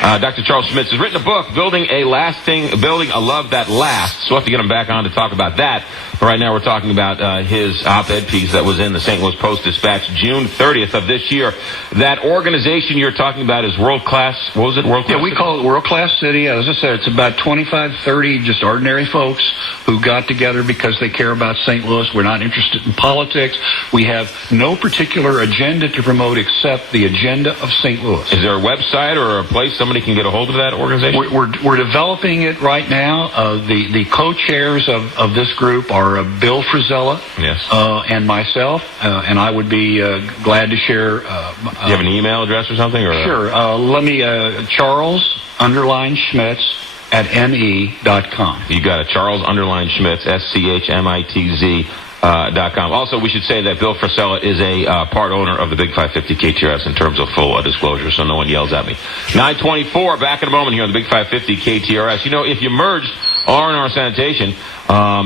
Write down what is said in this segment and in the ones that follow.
Dr. Charles Schmitz has written a book, Building a Love That Lasts. We'll have to get him back on to talk about that. But right now we're talking about his op-ed piece that was in the St. Louis Post-Dispatch June 30th of this year. That organization you're talking about is world-class. What was it, world-class? Yeah, we call it World-Class City. As I said, it's about 25, 30 just ordinary folks who got together because they care about St. Louis. We're not interested in politics. We have no particular agenda to promote except the agenda of St. Louis. Is there a website or a place somebody can get a hold of that organization? We're developing it right now. The co-chairs of this group are Bill Frizella, yes, and myself, and I would be glad to share. Do you have an email address or something? Or sure. Let me Charles_Schmitz at me.com. You got it, Charles_Schmitz, SCHMITZ.com. Also, we should say that Bill Frisella is a part owner of the Big 550 KTRS in terms of full disclosure, so no one yells at me. 924, back in a moment here on the Big 550 KTRS. You know, if you merged R&R Sanitation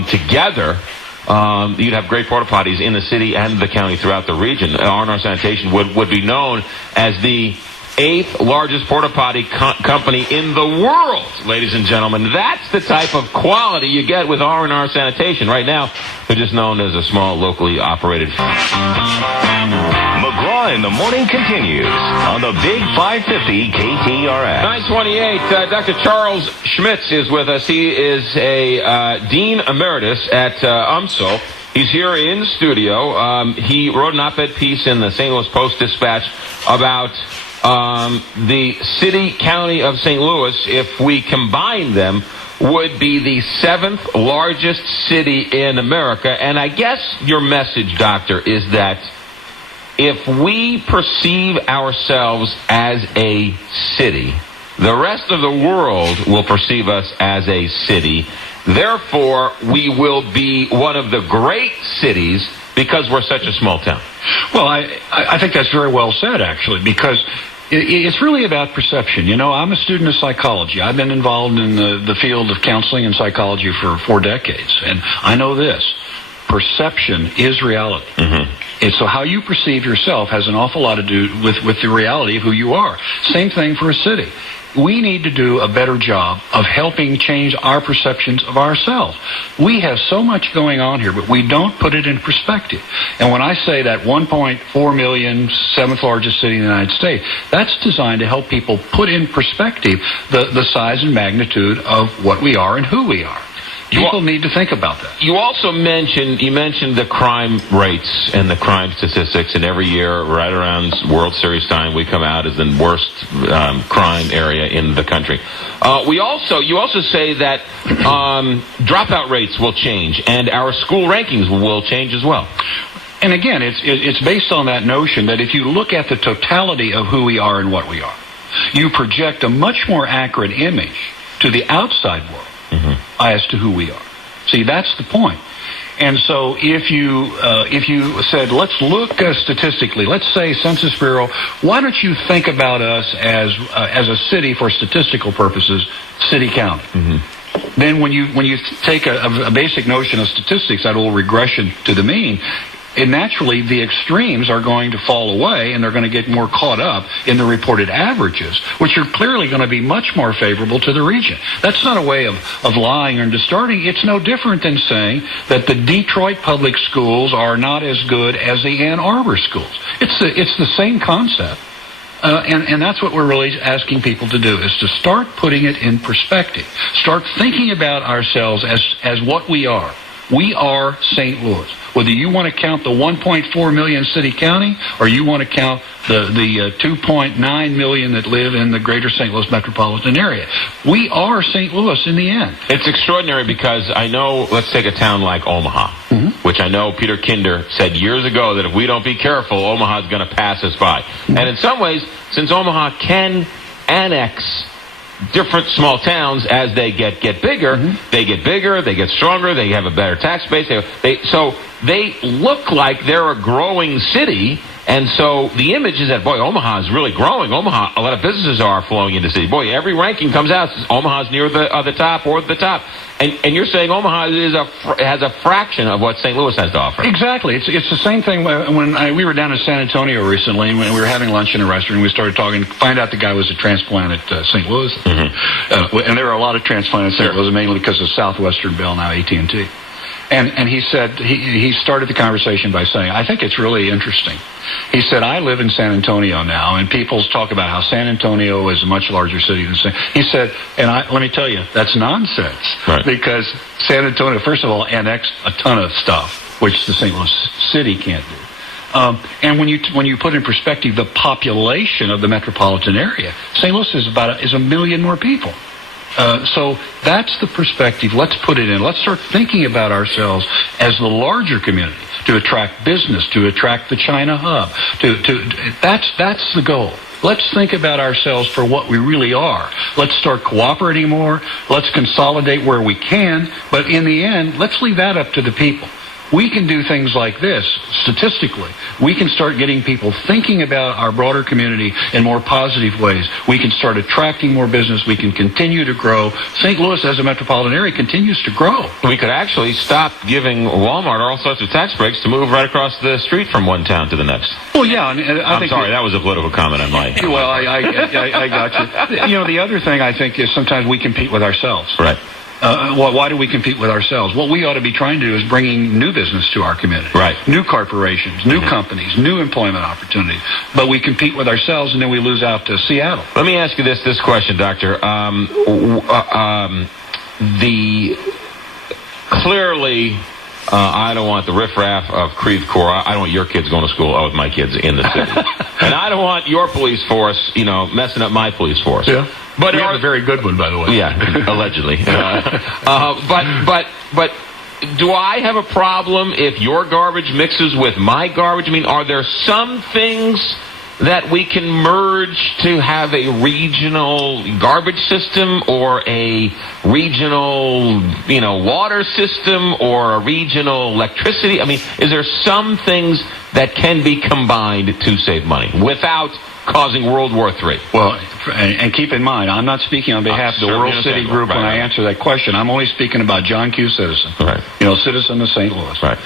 together, you'd have great porta potties in the city and the county throughout the region. R&R Sanitation would be known as the 8th largest porta potty company in the world, ladies and gentlemen. That's the type of quality you get with R&R Sanitation. Right now, they're just known as a small, locally operated firm. McGraw in the Morning continues on the Big 550 KTRS. 928, Dr. Charles Schmitz is with us. He is a Dean Emeritus at UMSL. He's here in studio. He wrote an op-ed piece in the St. Louis Post-Dispatch about the city, county of St. Louis, if we combine them, would be the 7th largest city in America. And I guess your message, Doctor, is that if we perceive ourselves as a city, the rest of the world will perceive us as a city. Therefore, we will be one of the great cities because we're such a small town. Well, I think that's very well said, actually, because it's really about perception. You know, I'm a student of psychology. I've been involved in the field of counseling and psychology for 4 decades, and I know this. Perception is reality. Mm-hmm. And so how you perceive yourself has an awful lot to do with the reality of who you are. Same thing for a city. We need to do a better job of helping change our perceptions of ourselves. We have so much going on here, but we don't put it in perspective. And when I say that 1.4 million, 7th largest city in the United States, that's designed to help people put in perspective the size and magnitude of what we are and who we are. People need to think about that. You also mentioned the crime rates and the crime statistics, and every year, right around World Series time, we come out as the worst crime area in the country. You also say that dropout rates will change, and our school rankings will change as well. And again, it's based on that notion that if you look at the totality of who we are and what we are, you project a much more accurate image to the outside world. Mm-hmm. As to who we are. See, that's the point. And so if you said, let's look statistically, let's say Census Bureau, why don't you think about us as a city for statistical purposes, city-county? Mm-hmm. Then when you take a basic notion of statistics, that old regression to the mean, and naturally, the extremes are going to fall away, and they're going to get more caught up in the reported averages, which are clearly going to be much more favorable to the region. That's not a way of lying or distorting. It's no different than saying that the Detroit public schools are not as good as the Ann Arbor schools. It's the same concept. And that's what we're really asking people to do, is to start putting it in perspective. Start thinking about ourselves as what we are. We are St. Louis. Whether you want to count the 1.4 million city-county or you want to count the 2.9 million that live in the greater St. Louis metropolitan area. We are St. Louis in the end. It's extraordinary because I know, let's take a town like Omaha, mm-hmm. which I know Peter Kinder said years ago that if we don't be careful, Omaha's going to pass us by. Mm-hmm. And in some ways, since Omaha can annex different small towns as they get bigger, mm-hmm. they get bigger, they get stronger, they have a better tax base. So they look like they're a growing city, And so the image is that, boy, Omaha is really growing. Omaha, a lot of businesses are flowing into the city. Boy, every ranking comes out, says Omaha's near the top or the top. And you're saying Omaha has a fraction of what St. Louis has to offer. Exactly. It's the same thing when we were down in San Antonio recently, and we were having lunch in a restaurant, and we started talking, find out the guy was a transplant at St. Louis. And there are a lot of transplants at St. Louis, mainly because of Southwestern Bell, now AT&T. And he said, he started the conversation by saying, I think it's really interesting. He said, I live in San Antonio now, and people talk about how San Antonio is a much larger city than He said, and let me tell you, that's nonsense. Right. Because San Antonio, first of all, annexed a ton of stuff, which the St. Louis city can't do. And when you put in perspective the population of the metropolitan area, St. Louis is a million more people. So that's the perspective. Let's put it in. Let's start thinking about ourselves as the larger community to attract business, to attract the China hub. That's the goal. Let's think about ourselves for what we really are. Let's start cooperating more. Let's consolidate where we can. But in the end, let's leave that up to the people. We can do things like this statistically. We can start getting people thinking about our broader community in more positive ways. We can start attracting more business. We can continue to grow. St. Louis as a metropolitan area continues to grow. We could actually stop giving Walmart all sorts of tax breaks to move right across the street from one town to the next. Well, yeah. And I'm sorry, that was a political comment on my... Well, I got you. You know, the other thing I think is sometimes we compete with ourselves. Right. Why do we compete with ourselves? What we ought to be trying to do is bringing new business to our community. Right. New corporations, new companies, new employment opportunities. But we compete with ourselves, and then we lose out to Seattle. Let me ask you this question, Doctor. Clearly, I don't want the riffraff of Creve Coeur. I don't want your kids going to school with my kids in the city. And I don't want your police force, messing up my police force. Yeah. But we have a very good one, by the way. Yeah, allegedly. But do I have a problem if your garbage mixes with my garbage? I mean, are there some things that we can merge to have a regional garbage system or a regional, water system or a regional electricity? I mean, is there some things that can be combined to save money without causing World War III? Well, and keep in mind, I'm not speaking on behalf of the World City Group when I answer that question. I'm only speaking about John Q. Citizen, citizen of St. Louis. Right.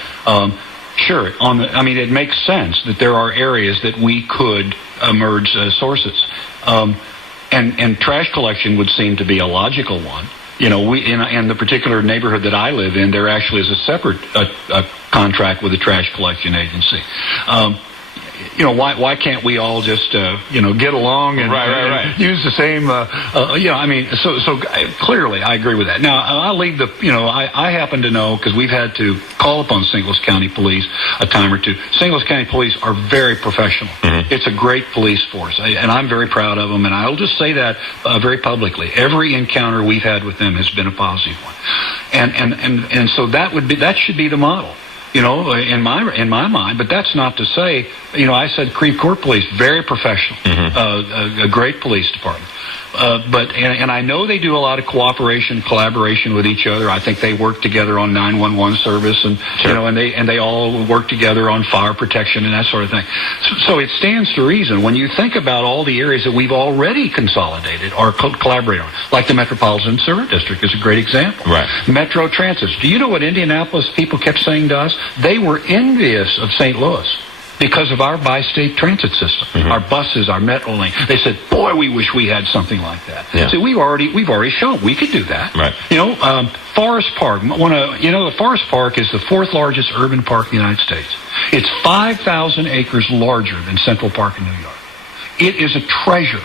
Sure. It makes sense that there are areas that we could merge sources, and trash collection would seem to be a logical one. In the particular neighborhood that I live in, there actually is a separate contract with a trash collection agency. Why can't we all just, get along and use the same, so clearly I agree with that. Now, I'll leave I happen to know, because we've had to call upon St. Louis County Police a time or two. St. Louis County Police are very professional. Mm-hmm. It's a great police force, and I'm very proud of them, and I'll just say that very publicly. Every encounter we've had with them has been a positive one. And so that should be the model. In my mind, but that's not to say, I said Creve Coeur Police, very professional, a great police department. But I know they do a lot of cooperation, collaboration with each other. I think they work together on 911 service, and and they all work together on fire protection and that sort of thing. So it stands to reason when you think about all the areas that we've already consolidated or collaborated on, like the Metropolitan Service District is a great example. Right. Metro Transits. Do you know what Indianapolis people kept saying to us? They were envious of St. Louis because of our bi-state transit system, our buses, our Metrolink. They said, "Boy, we wish we had something like that." Yeah. See, we've already shown we could do that. Right. Forest Park. The Forest Park is the fourth largest urban park in the United States. It's 5,000 acres larger than Central Park in New York. It is a treasure.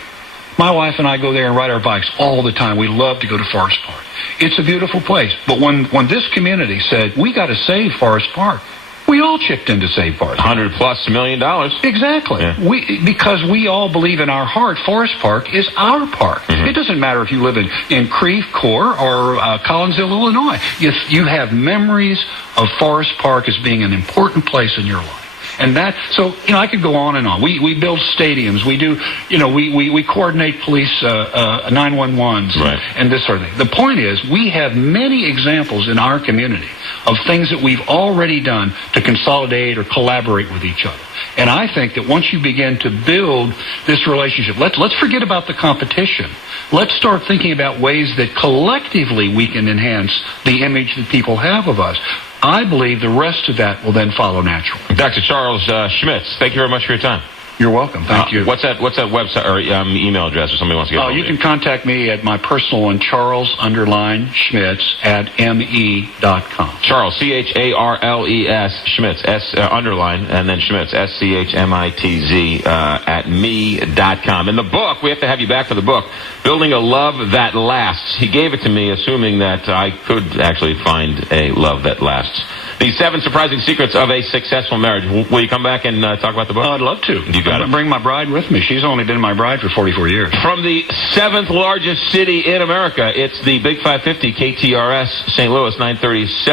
My wife and I go there and ride our bikes all the time. We love to go to Forest Park. It's a beautiful place. But when this community said, we got to save Forest Park, we all chipped in to save Forest Park. $100+ million. Exactly. Yeah. Because we all believe in our heart, Forest Park is our park. Mm-hmm. It doesn't matter if you live in Creve Coeur or Collinsville, Illinois. You have memories of Forest Park as being an important place in your life. And I could go on and on. We build stadiums. We do, we coordinate police 911s and this sort of thing. The point is, we have many examples in our community of things that we've already done to consolidate or collaborate with each other. And I think that once you begin to build this relationship, let's forget about the competition. Let's start thinking about ways that collectively we can enhance the image that people have of us. I believe the rest of that will then follow naturally. Dr. Charles Schmitz, thank you very much for your time. You're welcome. Thank you. What's that website or email address if somebody wants to get you can contact me at my personal one, Charles_Schmitz at me.com. Charles, Charles, Schmitz, underline, and then Schmitz, Schmitz, at me.com. And the book, we have to have you back for the book, Building a Love That Lasts. He gave it to me assuming that I could actually find a love that lasts. The 7 Surprising Secrets of a Successful Marriage. Will you come back and talk about the book? I'd love to. You got it. Bring my bride with me. She's only been my bride for 44 years. From the 7th largest city in America, it's the Big 550 KTRS St. Louis 937.